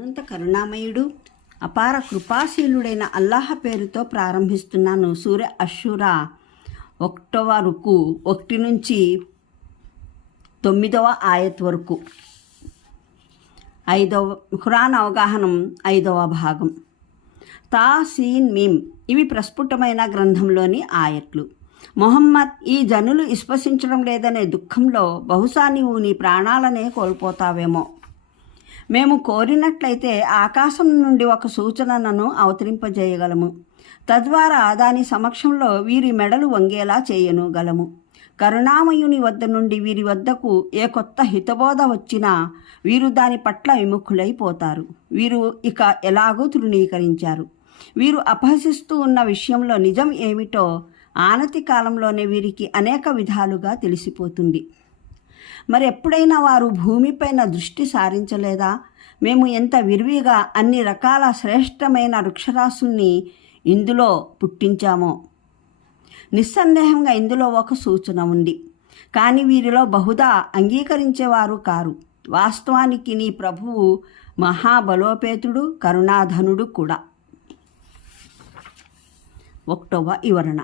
అనంత కరుణామయుడు అపార కృపాశీలుడైన అల్లాహ్ పేరుతో ప్రారంభిస్తున్నాను. సూర్య అష్షూరా 1వ రుకు 1 నుంచి 9వ ఆయత్ వరకు. ఖురాన్ అవగాహనం 5వ భాగం. తా సీన్ మీమ్ ఇవి ప్రస్ఫుటమైన గ్రంథంలోని ఆయట్లు. మొహమ్మద్, ఈ జనులు విశ్వసించడం లేదనే దుఃఖంలో బహుశా నీవు నీ ప్రాణాలనే కోల్పోతావేమో. మేము కోరినట్లయితే ఆకాశం నుండి ఒక సూచనను అవతరింపజేయగలము. తద్వారా దాని సమక్షంలో వీరి మెడలు వంగేలా చేయనుగలము. కరుణామయుని వద్ద నుండి వీరి వద్దకు ఏ కొత్త హితబోధ వచ్చినా వీరు దాని పట్ల విముఖులైపోతారు. వీరు ఇక ఎలాగూ తృణీకరించారు. వీరు అపహసిస్తూ ఉన్న విషయంలో నిజం ఏమిటో ఆనతి కాలంలోనే వీరికి అనేక విధాలుగా తెలిసిపోతుంది. మరి ఎప్పుడైనా వారు భూమిపైన దృష్టి సారించలేదా? మేము ఎంత విరివిగా అన్ని రకాల శ్రేష్టమైన వృక్షరాశుల్ని ఇందులో పుట్టించామో. నిస్సందేహంగా ఇందులో ఒక సూచన ఉంది, కానీ వీరిలో బహుదా అంగీకరించేవారు కారు. వాస్తవానికి నీ ప్రభువు మహాబలోపేతుడు, కరుణాధనుడు కూడా. 1వ వివరణ.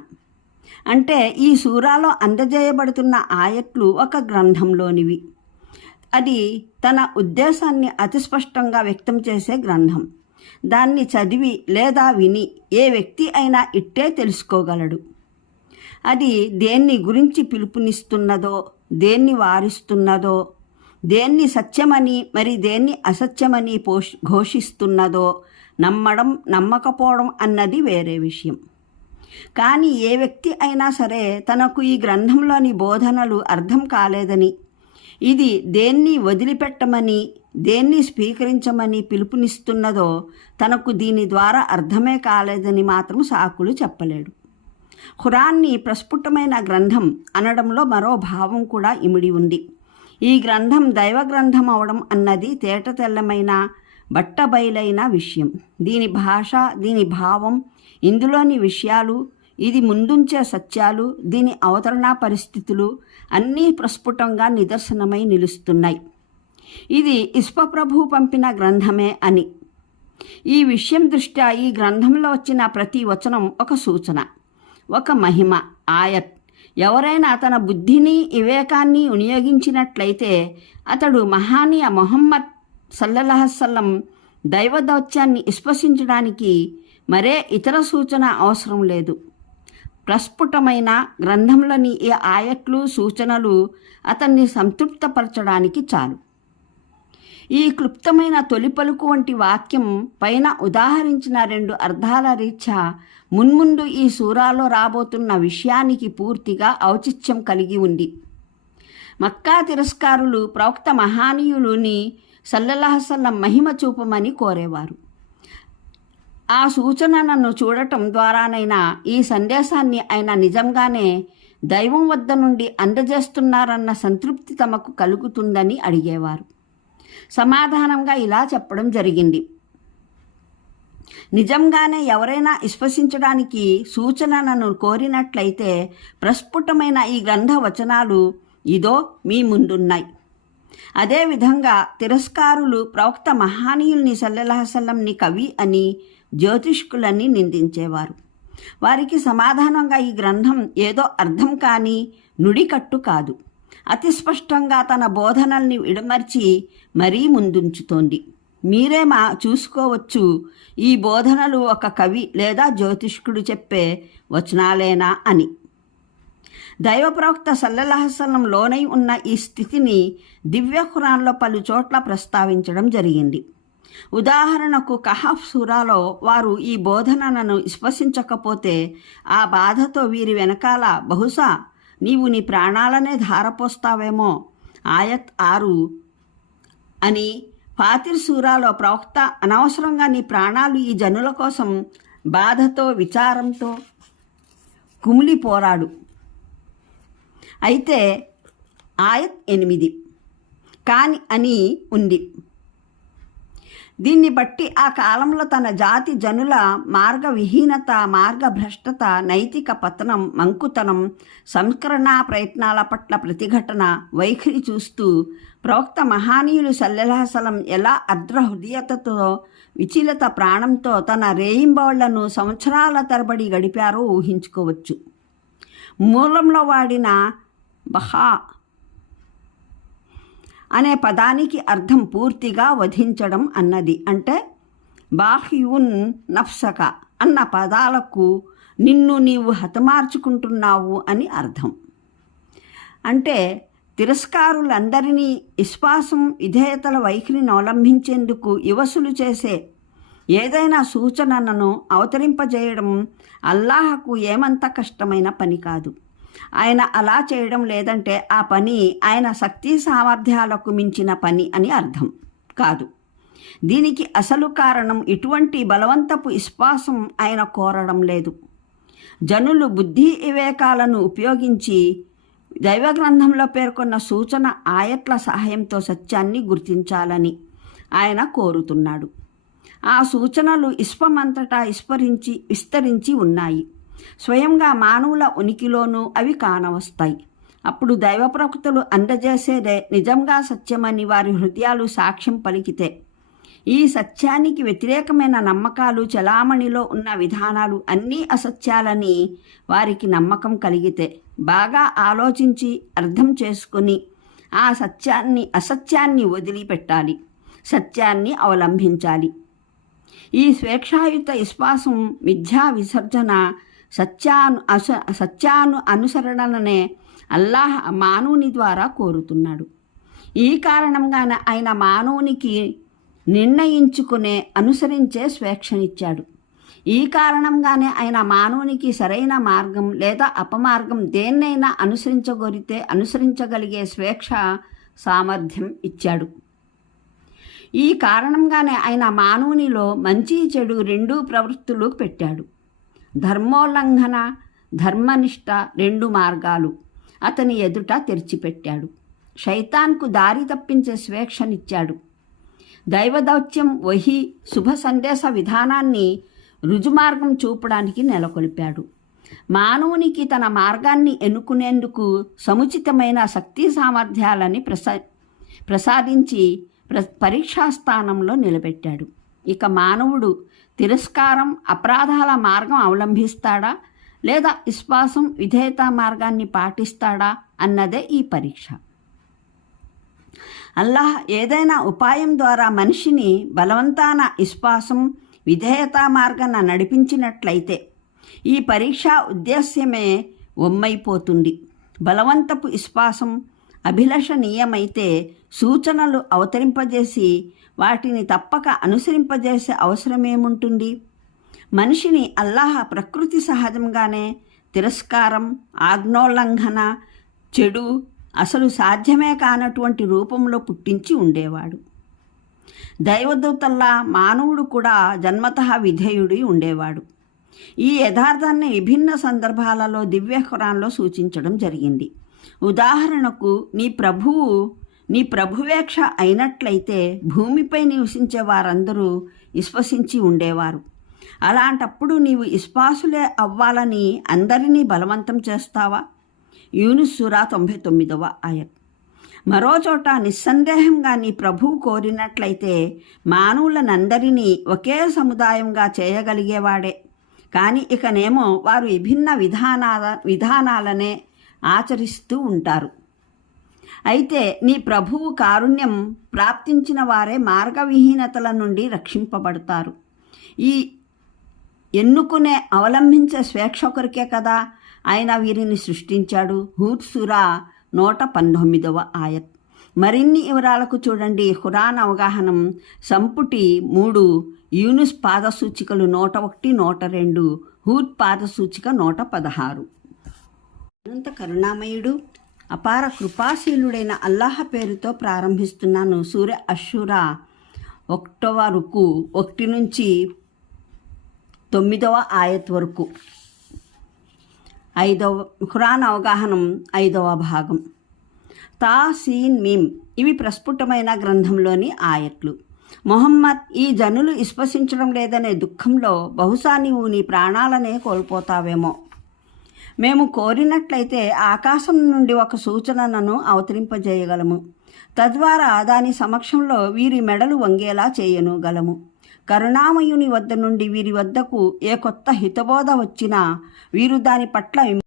అంటే ఈ సూరాలో అందజేయబడుతున్న ఆయట్లు ఒక గ్రంథంలోనివి. అది తన ఉద్దేశాన్ని అతిస్పష్టంగా వ్యక్తం చేసే గ్రంథం. దాన్ని చదివి లేదా విని ఏ వ్యక్తి అయినా ఇట్టే తెలుసుకోగలడు. అది దేన్ని గురించి పిలుపునిస్తున్నదో, దేన్ని వారిస్తున్నదో, దేన్ని సత్యమని మరి దేన్ని అసత్యమని ఘోషిస్తున్నదో నమ్మడం నమ్మకపోవడం అన్నది వేరే విషయం. కానీ ఏ వ్యక్తి అయినా సరే తనకు ఈ గ్రంథంలోని బోధనలు అర్థం కాలేదని, ఇది దేన్ని వదిలిపెట్టమని దేన్ని స్వీకరించమని పిలుపునిస్తున్నదో, తనకు దీని ద్వారా అర్థమే కాలేదని మాత్రం సాకులు చెప్పలేడు. ఖురాన్ని ప్రస్ఫుటమైన గ్రంథం అనడంలో మరో భావం కూడా ఇమిడి ఉంది. ఈ గ్రంథం దైవ గ్రంథం అవడం అన్నది తేటతెల్లమైన బట్టబయలైన విషయం. దీని భాష, దీని భావం, ఇందులోని విషయాలు, ఇది ముందుంచే సత్యాలు, దీని అవతరణ పరిస్థితులు అన్నీ ప్రస్ఫుటంగా నిదర్శనమై నిలుస్తున్నాయి. ఇది ఇస్పప్రభు పంపిన గ్రంథమే అని. ఈ విషయం దృష్ట్యా ఈ గ్రంథంలో వచ్చిన ప్రతి వచనం ఒక సూచన, ఒక మహిమ ఆయత్. ఎవరైనా తన బుద్ధిని వివేకాన్ని వినియోగించినట్లయితే అతడు మహానీయ మొహమ్మద్ సల్లల్లాహు అలైహి వసల్లం దైవ దౌత్యాన్ని విశ్వసించడానికి మరే ఇతర సూచన అవసరం లేదు. ప్రస్ఫుటమైన గ్రంథంలోని ఈ ఆయట్లు, సూచనలు అతన్ని సంతృప్తపరచడానికి చాలు. ఈ క్లుప్తమైన తొలి పలుకు వంటి వాక్యం పైన ఉదాహరించిన 2 అర్థాల రీత్యా మున్ముందు ఈ సూరాలో రాబోతున్న విషయానికి పూర్తిగా ఔచిత్యం కలిగి ఉంది. మక్కా తిరస్కారులు ప్రవక్త మహానీయులుని సల్లల్లాహు అలైహి వసల్లం మహిమ చూపమని కోరేవారు. ఆ సూచనను చూడటం ద్వారానైనా ఈ సందేశాన్ని ఆయన నిజంగానే దైవం వద్ద నుండి అందజేస్తున్నారన్న సంతృప్తి తమకు కలుగుతుందని అడిగేవారు. సమాధానంగా ఇలా చెప్పడం జరిగింది: నిజంగానే ఎవరైనా విశ్వసించడానికి సూచనలను కోరినట్లయితే ప్రస్ఫుటమైన ఈ గ్రంథ వచనాలు ఇదో మీ ముందున్నాయి. అదేవిధంగా తిరస్కారులు ప్రవక్త మహానీయుల్ని సల్లల్లాహు అలైహి వసల్లంని కవి అని, జ్యోతిష్కులని నిందించేవారు. వారికి సమాధానంగా ఈ గ్రంథం ఏదో అర్థం కాని నుడికట్టు కాదు, అతి స్పష్టంగా తన బోధనల్ని విడమర్చి మరీ ముందుంచుతోంది. మీరే చూసుకోవచ్చు, ఈ బోధనలు ఒక కవి లేదా జ్యోతిష్కుడు చెప్పే వచనాలేనా అని. దైవ ప్రవక్త సల్లల్లాహు అలైహి వసల్లం లోనై ఉన్న ఈ స్థితిని దివ్య ఖురాన్లో పలు చోట్ల ప్రస్తావించడం జరిగింది. ఉదాహరణకు కహఫ్ సూరాలో వారు ఈ బోధనలను విశ్వసించకపోతే ఆ బాధతో వీరి వెనకాల బహుశా నీవు నీ ప్రాణాలనే ధారపోస్తావేమో ఆయత్ 6 అని, ఫాతిర్ సూరాలో ప్రవక్త అనవసరంగా నీ ప్రాణాలు ఈ జనుల కోసం బాధతో విచారంతో కుమిలిపోరాడు అయితే ఆయత్ 8 కాని అని ఉంది. దీన్ని బట్టి ఆ కాలంలో తన జాతి జనుల మార్గవిహీనత, మార్గభ్రష్టత, నైతిక పతనం, మంకుతనం, సంస్కరణ ప్రయత్నాల పట్ల ప్రతిఘటన వైఖరి చూస్తూ ప్రవక్త మహానీయులు సల్లెల్లాహు ఎలా అర్ద్ర హృదయతతో, విచలిత ప్రాణంతో తన రేయింబవళ్లను సంవత్సరాల తరబడి గడిపారో ఊహించుకోవచ్చు. మూలంలో వాడిన బహా అనే పదానికి అర్థం పూర్తిగా వధించడం అన్నది. అంటే బాహ్యున్ నఫ్సక అన్న పదాలకు నిన్ను నీవు హతమార్చుకుంటున్నావు అని అర్థం. అంటే తిరస్కారులందరినీ విశ్వాసం, విధేయతల వైఖరిని అవలంబించేందుకు యువసులు చేసే ఏదైనా సూచనలను అవతరింపజేయడం అల్లాహకు ఏమంత కష్టమైన పని కాదు. ఆయన అలా చేయడం లేదంటే ఆ పని ఆయన శక్తి సామర్థ్యాలకు మించిన పని అని అర్థం కాదు. దీనికి అసలు కారణం ఇటువంటి బలవంతపు విశ్వాసం ఆయన కోరడం లేదు. జనులు బుద్ధి వివేకాలను ఉపయోగించి దైవగ్రంథంలో పేర్కొన్న సూచన ఆయట్ల సహాయంతో సత్యాన్ని గుర్తించాలని ఆయన కోరుతున్నాడు. ఆ సూచనలు విశ్వమంతటా విస్తరించి ఉన్నాయి. స్వయంగా మానవుల ఉనికిలోనూ అవి కానవస్తాయి. అప్పుడు దైవ ప్రవక్తలు అందజేసేదే నిజంగా సత్యమని వారి హృదయాలు సాక్ష్యం పలికితే, ఈ సత్యానికి వ్యతిరేకమైన నమ్మకాలు, చలామణిలో ఉన్న విధానాలు అన్నీ అసత్యాలని వారికి నమ్మకం కలిగితే, బాగా ఆలోచించి అర్థం చేసుకుని ఆ అసత్యాన్ని వదిలిపెట్టాలి, సత్యాన్ని అవలంబించాలి. ఈ స్వేచ్ఛాయుత విశ్వాసం, మిథ్యా విసర్జన, సత్యాను అనుసరణలనే అల్లాహ్ మానవుని ద్వారా కోరుతున్నాడు. ఈ కారణంగానే ఆయన మానవునికి నిర్ణయించుకునే, అనుసరించే స్వేచ్ఛనిచ్చాడు. ఈ కారణంగానే ఆయన మానవునికి సరైన మార్గం లేదా అపమార్గం దేన్నైనా అనుసరించగలిగే స్వేచ్ఛ, సామర్థ్యం ఇచ్చాడు. ఈ కారణంగానే ఆయన మానవునిలో మంచి, చెడు రెండూ ప్రవృత్తులు పెట్టాడు. ధర్మోల్లంఘన, ధర్మనిష్ట రెండు మార్గాలు అతని ఎదుట తెరిచిపెట్టాడు. శైతాన్కు దారి తప్పించే స్వేచ్ఛనిచ్చాడు. దైవదౌత్యం, వహీ, శుభ సందేశ విధానాన్ని రుజుమార్గం చూపడానికి నెలకొల్పాడు. మానవునికి తన మార్గాన్ని ఎన్నుకునేందుకు సముచితమైన శక్తి సామర్థ్యాలని ప్రసాదించి పరీక్షాస్థానంలో నిలబెట్టాడు. ఇక మానవుడు తిరస్కారం, అపరాధాల మార్గం అవలంబిస్తాడా లేదా విశ్వాసం, విధేయత మార్గాన్ని పాటిస్తాడా అన్నదే ఈ పరీక్ష. అల్లాహ్ ఏదైనా ఉపాయం ద్వారా మనిషిని బలవంతాన విశ్వాసం, విధేయత మార్గాన నడిపించినట్లయితే ఈ పరీక్ష ఉద్దేశ్యమే వమ్మైపోతుంది. బలవంతపు విశ్వాసం అభిలషణీయమైతే సూచనలు అవతరింపజేసి వాటిని తప్పక అనుసరింపజేసే అవసరమేముంటుంది? మనిషిని అల్లాహ్ ప్రకృతి సహజంగానే తిరస్కారం, ఆజ్ఞోల్లంఘన, చెడు అసలు సాధ్యమే కానటువంటి రూపంలో పుట్టించి ఉండేవాడు. దైవదూతల్లా మానవుడు కూడా జన్మతః విధేయుడి ఉండేవాడు. ఈ యథార్థాన్ని విభిన్న సందర్భాలలో దివ్య ఖురాన్లో సూచించడం జరిగింది. ఉదాహరణకు, నీ ప్రభువేక్ష అయినట్లయితే భూమిపై నివసించే వారందరూ విశ్వసించి ఉండేవారు. అలాంటప్పుడు నీవు విశ్వాసులే అవ్వాలని అందరినీ బలవంతం చేస్తావా? యూనుస్ సూరా 99వ ఆయత్. మరో చోట, నిస్సందేహంగా నీ ప్రభువు కోరినట్లయితే మానవులనందరినీ ఒకే సముదాయంగా చేయగలిగేవాడే. కానీ ఇకనేమో వారు విభిన్న విధానాలనే ఆచరిస్తూ ఉంటారు. అయితే నీ ప్రభువు కారుణ్యం ప్రాప్తించిన వారే మార్గవిహీనతల నుండి రక్షింపబడతారు. ఈ ఎన్నుకునే, అవలంబించే స్వేచ్ఛ కొరికే కదా ఆయన వీరిని సృష్టించాడు. హూద్ సూరా 119వ ఆయత్. మరిన్ని వివరాలకు చూడండి ఖురాన్ అవగాహనం సంపుటి 3, యూనుస్ పాదసూచికలు 101, 102, హూద్ పాదసూచిక 116. అనంత కరుణామయుడు, అపార కృపాశీలుడైన అల్లాహ్ పేరుతో ప్రారంభిస్తున్నాను. సూర అష్షూరా 1వ రుకు 1 నుంచి 9వ ఆయత్ వరకు. ఖురాన్ అవగాహనం 5వ భాగం. తా సీన్ మీమ్ ఇవి ప్రస్ఫుటమైన గ్రంథంలోని ఆయట్లు. మొహమ్మద్, ఈ జనులు విశ్వసించడం లేదనే దుఃఖంలో బహుశా నీవు నీ ప్రాణాలనే కోల్పోతావేమో. మేము కోరినట్లయితే ఆకాశం నుండి ఒక సూచనను అవతరింపజేయగలము. తద్వారా దాని సమక్షంలో వీరి మెడలు వంగేలా చేయనుగలము. కరుణామయుని వద్ద నుండి వీరి వద్దకు ఏ కొత్త హితబోధ వచ్చినా వీరు దాని పట్ల